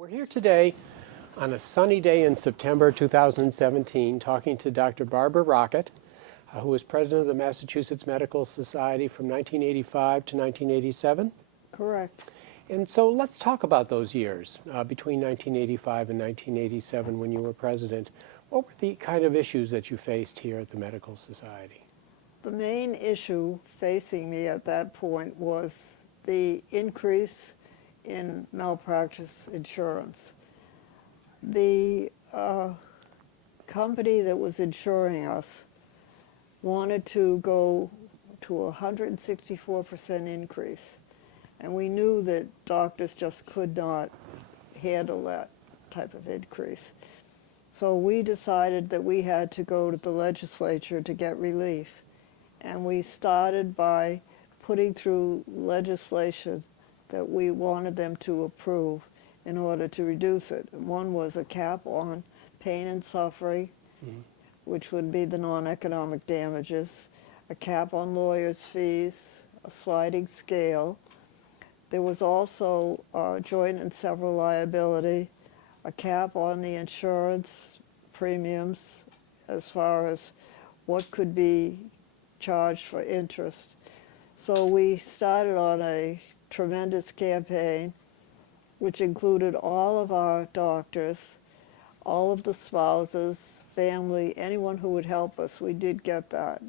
We're here today on a sunny day in September 2017 talking to Dr. Barbara Rocket, who was president of the Massachusetts Medical Society from 1985 to 1987. Correct. And so let's talk about those years between 1985 and 1987 when you were president. What were the kind of issues that you faced here at the Medical Society? The main issue facing me at that point was the increase in malpractice insurance. The company that was insuring us wanted to go to a 164% increase, and we knew that doctors just could not handle that type of increase. So we decided that we had to go to the legislature to get relief, and we started by putting through legislation that we wanted them to approve in order to reduce it. One was a cap on pain and suffering, which would be the non-economic damages, a cap on lawyers' fees, a sliding scale. There was also joint and several liability, a cap on the insurance premiums as far as what could be charged for interest. So we started on a tremendous campaign, which included all of our doctors, all of the spouses, family, anyone who would help us. We did get that.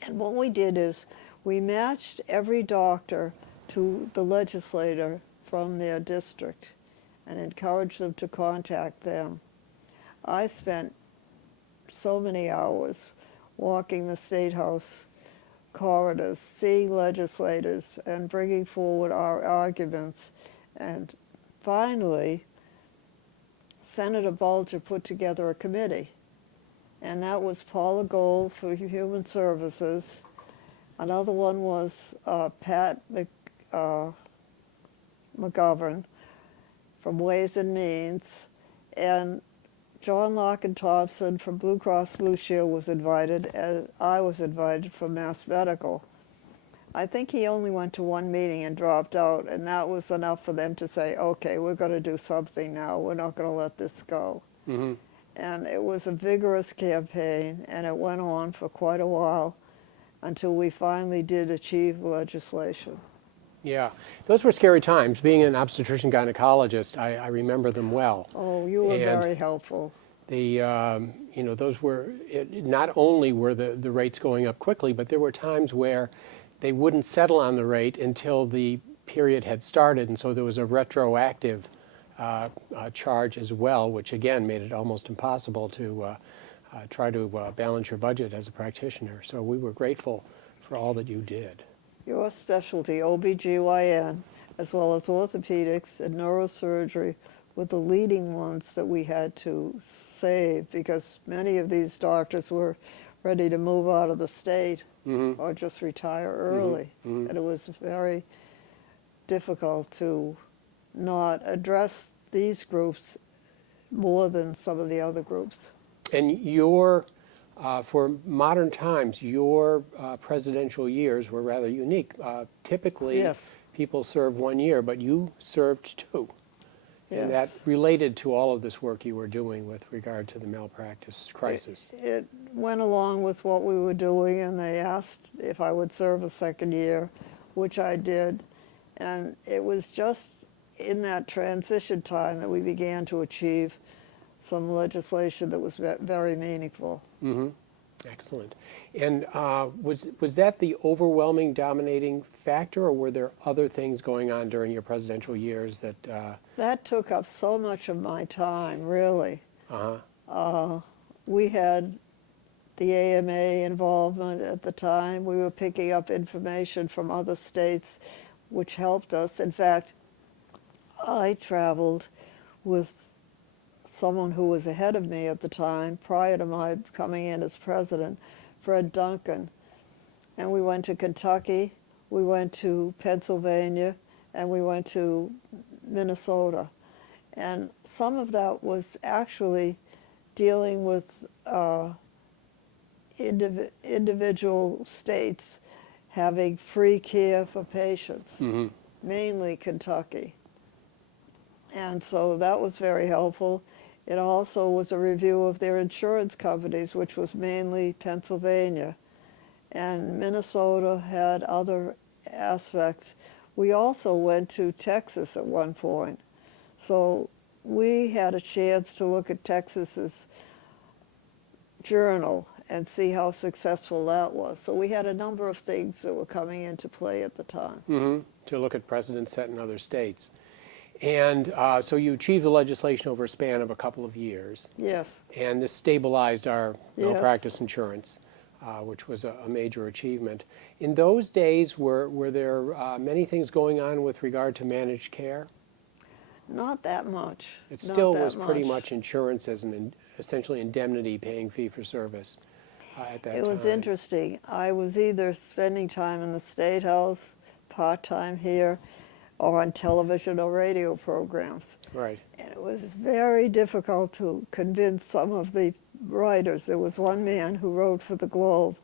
And what we did is we matched every doctor to the legislator from their district and encouraged them to contact them. I spent so many hours walking the State House corridors, seeing legislators and bringing forward our arguments. And finally, Senator Bulger put together a committee, and that was Paula Gold for Human Services. Another one was Pat McGovern from Ways and Means, and John Larkin Thompson from Blue Cross Blue Shield was invited, as I was invited from Mass Medical. I think he only went to one meeting and dropped out, and that was enough for them to say, okay, we're going to do something now. We're not going to let this go. Mm-hmm. And it was a vigorous campaign, and it went on for quite a while until we finally did achieve legislation. Yeah, those were scary times. Being an obstetrician gynecologist, I remember them well. Oh, you were very helpful. Those were, not only were the rates going up quickly, but there were times where they wouldn't settle on the rate until the period had started, and so there was a retroactive charge as well, which again made it almost impossible to try to balance your budget as a practitioner. So we were grateful for all that you did. Your specialty, OBGYN, as well as orthopedics and neurosurgery, were the leading ones that we had to save, because many of these doctors were ready to move out of the state or just retire early. And it was very difficult to not address these groups more than some of the other groups. And for modern times, your presidential years were rather unique. Typically, yes, people serve 1 year, but you served 2. Yes. And that related to all of this work you were doing with regard to the malpractice crisis. It went along with what we were doing, and they asked if I would serve a second year, which I did. And it was just in that transition time that we began to achieve some legislation that was very meaningful. Mm-hmm. Excellent. And was that the overwhelming dominating factor, or were there other things going on during your presidential years that... That took up so much of my time, really. Uh-huh. We had the AMA involvement at the time. We were picking up information from other states, which helped us. In fact, I traveled with someone who was ahead of me at the time, prior to my coming in as president, Fred Duncan. And we went to Kentucky, we went to Pennsylvania, and we went to Minnesota. And some of that was actually dealing with individual states having free care for patients, mainly Kentucky. And so that was very helpful. It also was a review of their insurance companies, which was mainly Pennsylvania. And Minnesota had other aspects. We also went to Texas at one point. So we had a chance to look at Texas's journal and see how successful that was. So we had a number of things that were coming into play at the time. To look at precedents set in other states. And so you achieved the legislation over a span of a couple of years. Yes. And this stabilized our Yes. malpractice insurance, which was a major achievement. In those days, were there many things going on with regard to managed care? Not that much. It Not still that was pretty much insurance as essentially indemnity, paying fee for service at that time. It was interesting. I was either spending time in the State House, part-time here, or on television or radio programs. Right. And it was very difficult to convince some of the writers. There was one man who wrote for the Globe,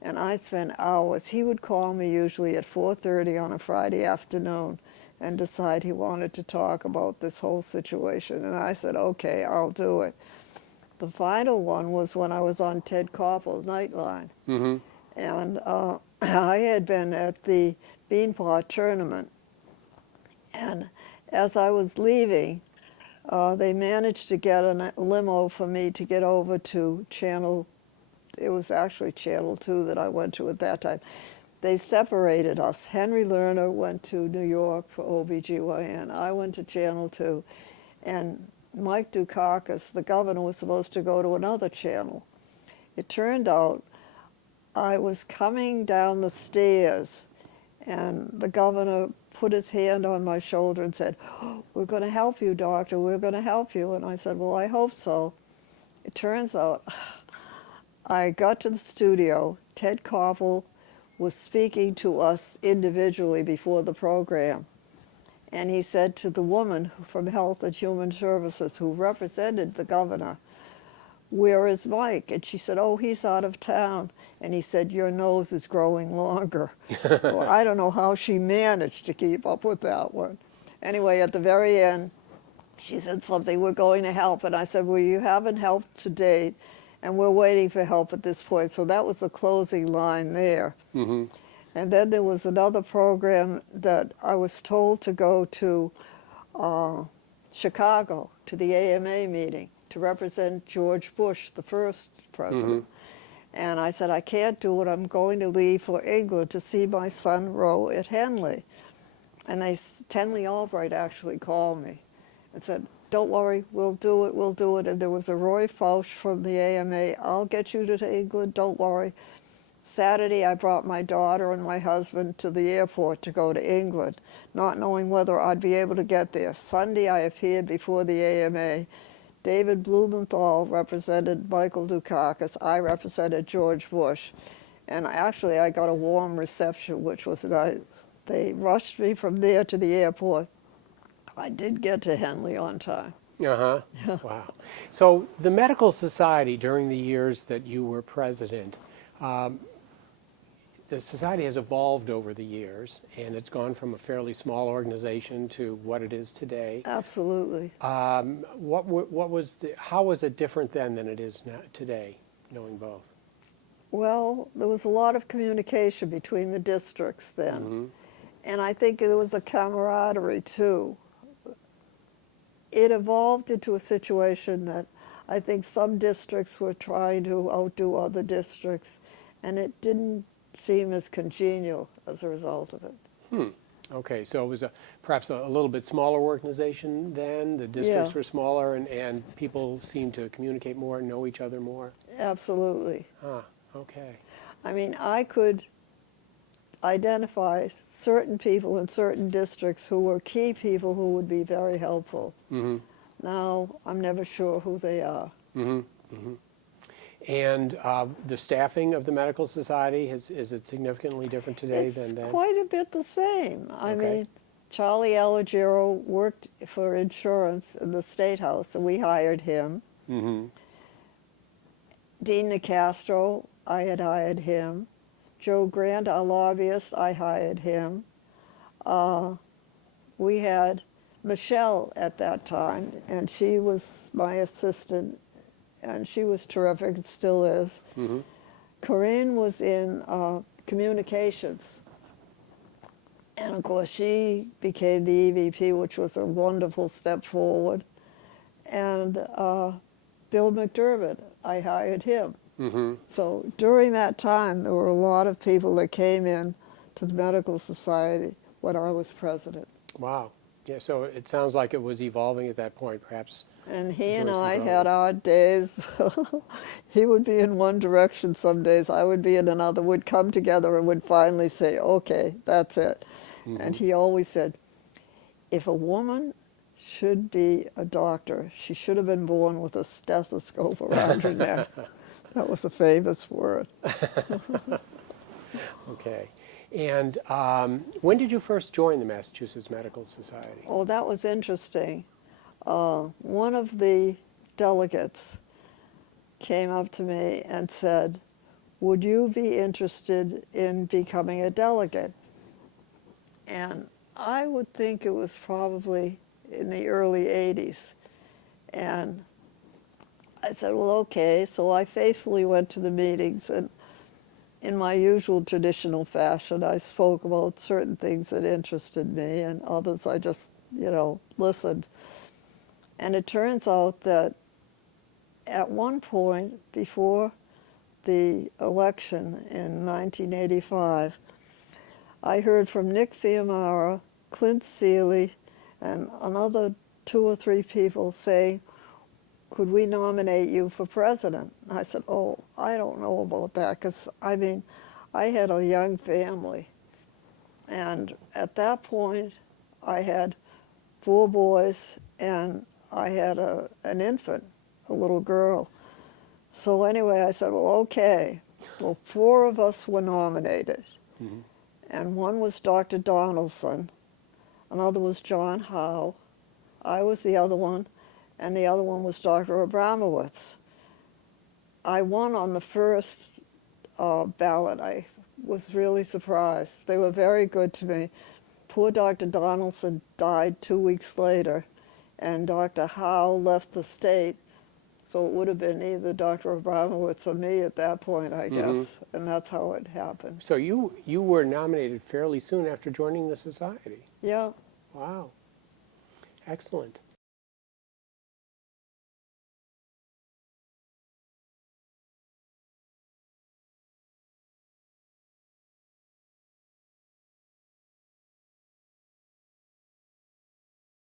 and I spent hours. He would call me usually at 4:30 on a Friday afternoon and decide he wanted to talk about this whole situation. And I said, okay, I'll do it. The final one was when I was on Ted Koppel's Nightline. And I had been at the Beanpot tournament. And as I was leaving, they managed to get a limo for me to get over to Channel, it was actually Channel 2 that I went to at that time. They separated us. Henry Lerner went to New York for OBGYN. I went to Channel 2. And Mike Dukakis, the governor, was supposed to go to another channel. It turned out I was coming down the stairs, and the governor put his hand on my shoulder and said, "Oh, we're going to help you, doctor, we're going to help you." And I said, well, I hope so. It turns out I got to the studio. Ted Koppel was speaking to us individually before the program. And he said to the woman from Health and Human Services who represented the governor, "Where is Mike?" And she said, "Oh, he's out of town." And he said, "Your nose is growing longer." Well, I don't know how she managed to keep up with that one. Anyway, at the very end, she said something, "We're going to help." And I said, "Well, you haven't helped to date, and we're waiting for help at this point." So that was the closing line there. And then there was another program that I was told to go to Chicago, to the AMA meeting, to represent George Bush, the first president. And I said, I can't do it. I'm going to leave for England to see my son Roe at Henley. And Tenley Albright actually called me and said, "Don't worry, we'll do it, we'll do it." And there was a Roy Fausch from the AMA, "I'll get you to England, don't worry." Saturday, I brought my daughter and my husband to the airport to go to England, not knowing whether I'd be able to get there. Sunday, I appeared before the AMA. David Blumenthal represented Michael Dukakis. I represented George Bush. And actually, I got a warm reception, which was nice. They rushed me from there to the airport. I did get to Henley on time. Wow. So the medical society during the years that you were president, the society has evolved over the years, and it's gone from a fairly small organization to what it is today. Absolutely. How was it different then than it is now, today, knowing both? Well, there was a lot of communication between the districts then. And I think there was a camaraderie too. It evolved into a situation that I think some districts were trying to outdo other districts, and it didn't seem as congenial as a result of it. Okay, so it was perhaps a little bit smaller organization then? The districts were smaller, and people seemed to communicate more and know each other more? Absolutely. Okay. I mean, I could identify certain people in certain districts who were key people who would be very helpful. Now, I'm never sure who they are. And the staffing of the medical society, is it significantly different today than then? It's quite a bit the same. I mean, Charlie Allegero worked for insurance in the State House, and we hired him. Dean Nicastro, I had hired him. Joe Grant, our lobbyist, I hired him. We had Michelle at that time, and she was my assistant, and she was terrific, and still is. Mm-hmm. Corinne was in communications, and of course she became the EVP, which was a wonderful step forward. And Bill McDermott, I hired him. Mm-hmm. So during that time, there were a lot of people that came in to the Medical Society when I was president. Wow. Yeah, so it sounds like it was evolving at that point, perhaps. And he and Doing some I growing. had our days. He would be in one direction some days, I would be in another. We'd come together and would finally say, okay, that's it. Mm-hmm. And he always said, if a woman should be a doctor, she should have been born with a stethoscope around her neck. That was a famous word. Okay. And when did you first join the Massachusetts Medical Society? Oh, that was interesting. One of the delegates came up to me and said, would you be interested in becoming a delegate? And I would think it was probably in the early 80s. And I said, well, okay. So I faithfully went to the meetings, and in my usual traditional fashion, I spoke about certain things that interested me, and others I just, listened. And it turns out that at one point before the election in 1985, I heard from Nick Fiamara, Clint Seeley, and another 2 or 3 people saying, could we nominate you for president? And I said, oh, I don't know about that, because, I had a young family. And at that point, I had 4 boys, and I had an infant, a little girl. So anyway, I said, well, okay. Well, 4 of us were nominated. Mm-hmm. And one was Dr. Donaldson, another was John Howe, I was the other one, and the other one was Dr. Abramowitz. I won on the first ballot. I was really surprised. They were very good to me. Poor Dr. Donaldson died 2 weeks later, and Dr. Howe left the state, so it would have been either Dr. Abramowitz or me at that point, I guess, and that's how it happened. So you were nominated fairly soon after joining the society. Yeah. Wow. Excellent.